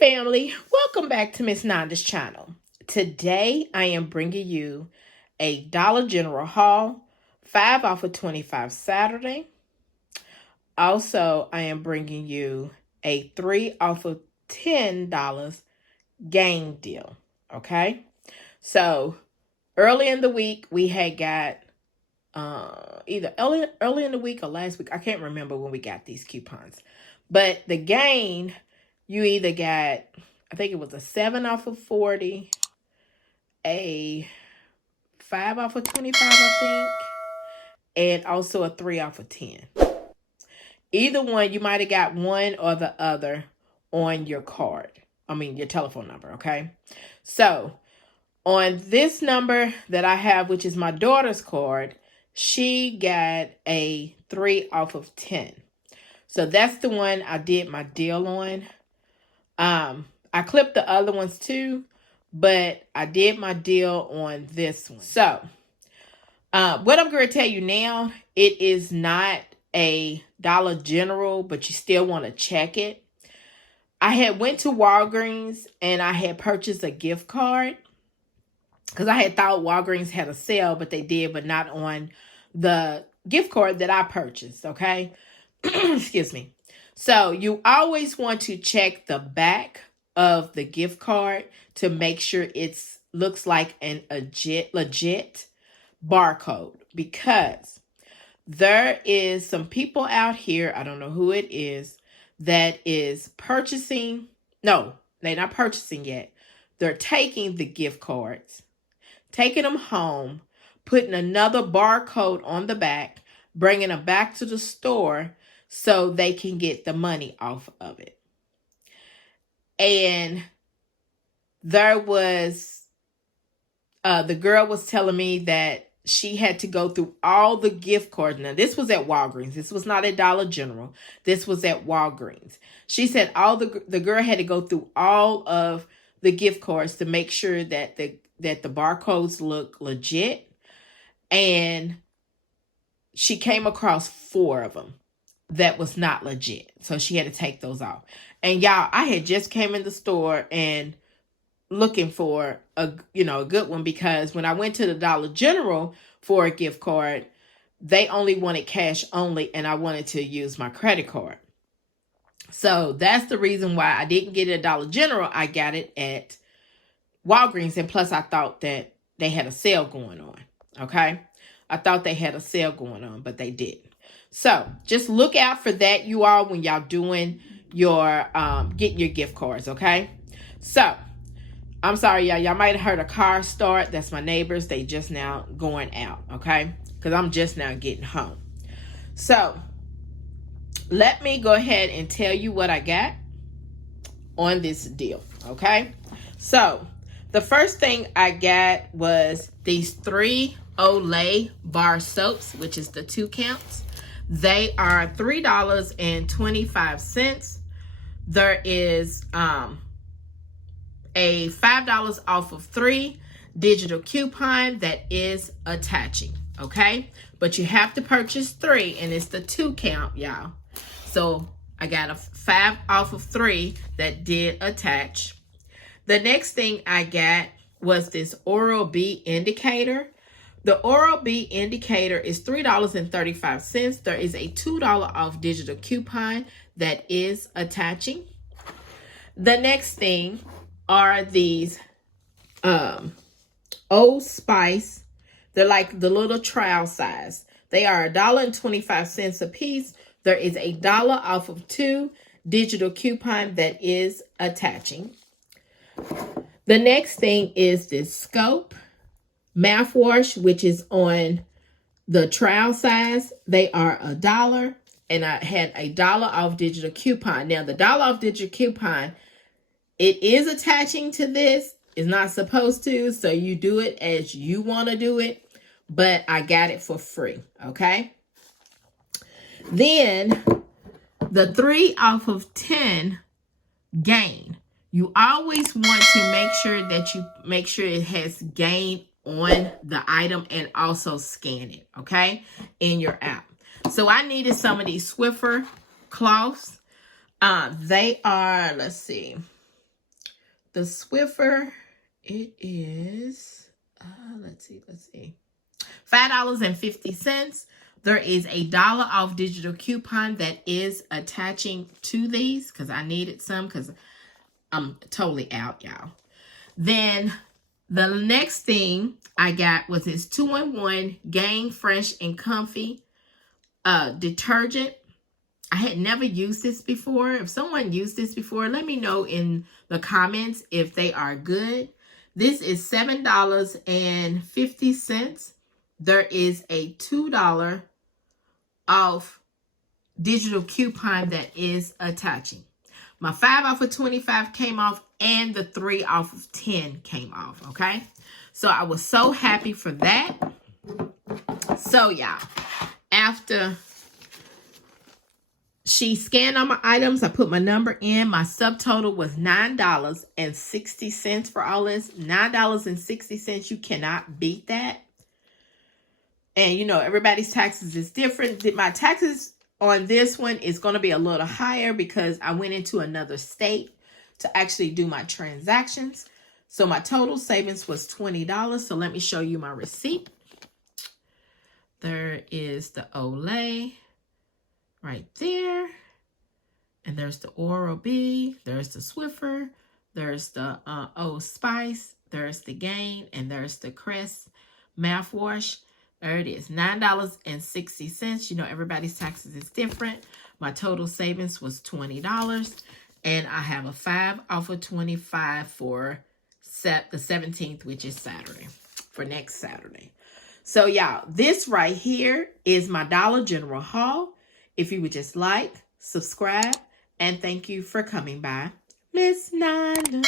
family, welcome back to Miss Nanda's channel. Today I am bringing you a Dollar General haul, 5 off of 25 Saturday. Also, I am bringing you a 3 off of $10 game deal. Okay, so early in the week we had got either early in the week or last week. I can't remember when we got these coupons, but the game, you either got, I think it was a 7 off of 40, a 5 off of 25, I think, and also a 3 off of 10. Either one, you might have got one or the other on your card. I mean, your telephone number, okay? So, on this number that I have, which is my daughter's card, she got a 3 off of 10. So that's the one I did my deal on. I clipped the other ones too, but I did my deal on this one. So, what I'm going to tell you now, it is not a Dollar General, but you still want to check it. I had went to Walgreens and I had purchased a gift card because I had thought Walgreens had a sale, but they did, but not on the gift card that I purchased, okay? Excuse me. So you always want to check the back of the gift card to make sure it's looks like an legit barcode, because there is some people out here, I don't know who it is, that is purchasing. No, they're not purchasing yet. They're taking the gift cards, taking them home, putting another barcode on the back, bringing them back to the store so they can get the money off of it. And there was, the girl was telling me that she had to go through all the gift cards. Now, this was at Walgreens. This was not at Dollar General. This was at Walgreens. She said the girl had to go through all of the gift cards to make sure that the barcodes look legit. And she came across 4 of them that was not legit. So she had to take those off. And y'all, I had just came in the store and looking for a good one, because when I went to the Dollar General for a gift card, they only wanted cash only, and I wanted to use my credit card. So that's the reason why I didn't get it at Dollar General. I got it at Walgreens, and plus I thought that they had a sale going on. Okay, I thought they had a sale going on, but they didn't. So just look out for that, you all, when y'all doing your getting your gift cards. Okay, so I'm sorry, y'all might have heard a car start. That's my neighbors. They just now going out, okay? Because I'm just now getting home. So let me go ahead and tell you what I got on this deal, okay? So the first thing I got was these 3 Olay bar soaps, which is the 2 counts. They are $3.25. There is a $5 off of 3 digital coupon that is attaching, okay? But you have to purchase 3, and it's the 2 count, y'all. So I got a 5 off of 3 that did attach. The next thing I got was this Oral-B indicator. The Oral-B indicator is $3.35. There is a $2 off digital coupon that is attaching. The next thing are these Old Spice. They're like the little trial size. They are $1.25 a piece. There is a $1 off of 2 digital coupon that is attaching. The next thing is this Scope mouthwash, which is on the trial size. They are $1, and I had a $1 off digital coupon. Now the $1 off digital coupon, it is attaching to this. It's not supposed to, so you do it as you want to do it, but I got it for free, okay? Then the 3 off of 10 gain. You always want to make sure that you make sure it has gain on the item and also scan it, okay, in your app. So I needed some of these Swiffer cloths. They are, let's see, The Swiffer, it is, let's see, $5.50. There is a $1 off digital coupon that is attaching to these because I needed some because I'm totally out, y'all. Then the next thing I got was this 2-in-1 Gain Fresh and Comfy detergent. I had never used this before. If someone used this before, let me know in the comments if they are good. This is $7.50. There is a $2 off digital coupon that is attaching. My 5 off of 25 came off and the 3 off of 10 came off, okay? So I was so happy for that. So, y'all, after she scanned all my items, I put my number in. My subtotal was $9.60 for all this. $9.60. You cannot beat that. And, you know, everybody's taxes is different. My taxes on this one is going to be a little higher because I went into another state to actually do my transactions. So my total savings was $20. So let me show you my receipt. There is the Olay right there. And there's the Oral-B. There's the Swiffer. There's the Old Spice. There's the Gain. And there's the Crest mouthwash. There it is, $9.60. You know, everybody's taxes is different. My total savings was $20. And I have a 5 off of 25 for the 17th, which is Saturday, for next Saturday. So, y'all, this right here is my Dollar General haul. If you would just like, subscribe, and thank you for coming by. Miss Nanda.